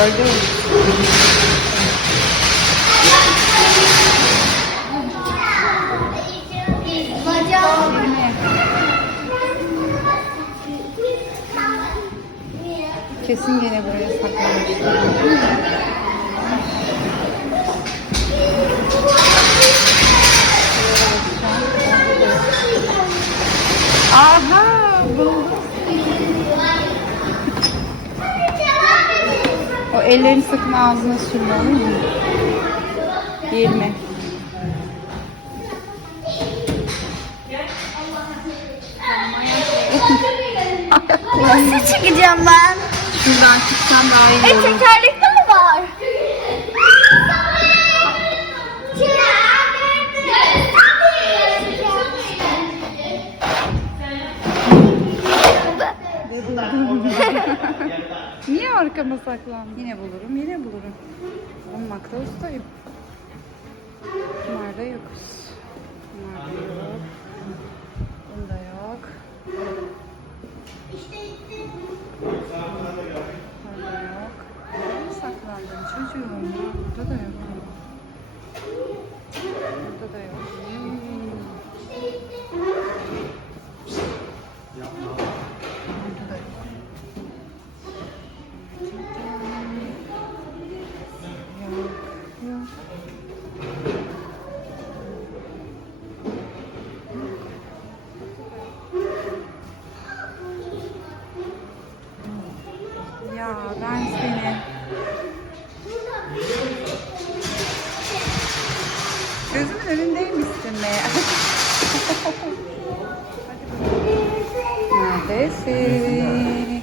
Bacağım. Kesin gene buraya saklamışlar. Aha buldum. O ellerini sakın ağzına sürme olur mu? 20. Nasıl çıkacağım ben? Şuradan çıksan daha iyi E olur. tekerlekli mi var? Niye arkama saklandın? Yine bulurum, yine bulurum. Bulmakta ustayım. Bunlarda yokuz. Bunlarda yok. Bunda yok. Burada yok. Nereye saklandın çocuğum? Burada da yok. Burada da yok. Hmm. Burada da yok. Yok, yok. Ya ben seni. Gözümün önündeymişsin be. Neredesin?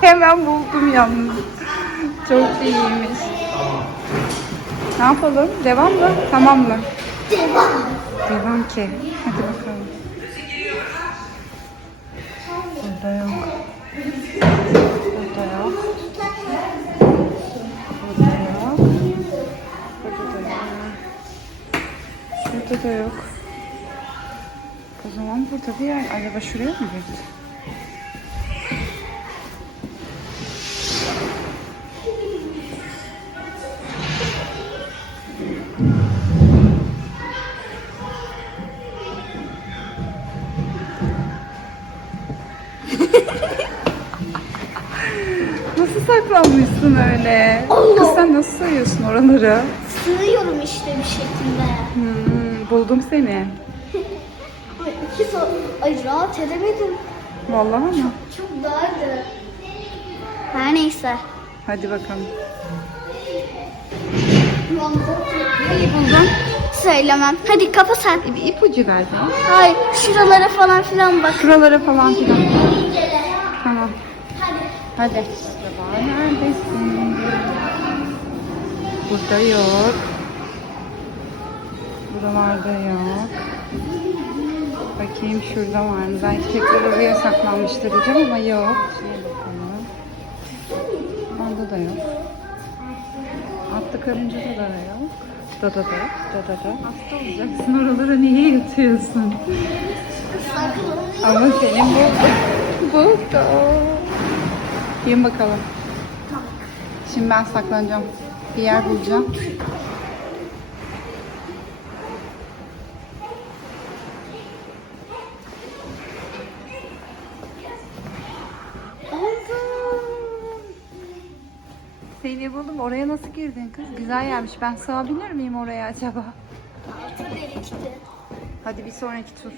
Hemen buldum yalnız. Çok iyiymiş. Ne yapalım? Devam mı? Tamam mı? Devam. Devam ki. Hadi bakalım. Burada yok. Burada yok. Burada yok. Burada da yok. Şurada da yok. O zaman burada bir yer. Acaba şuraya mı gitti? Nasıl saklanmışsın öyle? Allah! Kız sen nasıl sayıyorsun oraları? Sığıyorum işte bir şekilde. Hmm, buldum seni. Ay iki saat. Ay rahat edemedim. Vallahi mı? Çok dardı. Her neyse. Hadi bakalım. Neyi buldun? Söylemem. Hadi kafa sen. Bir ipucu ver bana. Hayır şuralara falan filan bak. Şuralara falan filan. Tamam. Hadi. Acaba neredesin? Burada yok. Buralarda yok. Bakayım şurada var mı? Belki tekrar oraya saklanmıştır diyeceğim ama yok. Şuraya. Onda da yok. Atlı karıncada da yok. Da da da. Da da da. Hasta olacaksın. Oralara niye yatıyorsun? Ama senin buldum. Buldum. Yiyin bakalım. Şimdi ben saklanacağım. Bir yer bulacağım. Seni buldum. Oraya nasıl girdin kız? Güzel yermiş. Ben sığabilir miyim oraya acaba? Altı delikti. Hadi bir sonraki tur.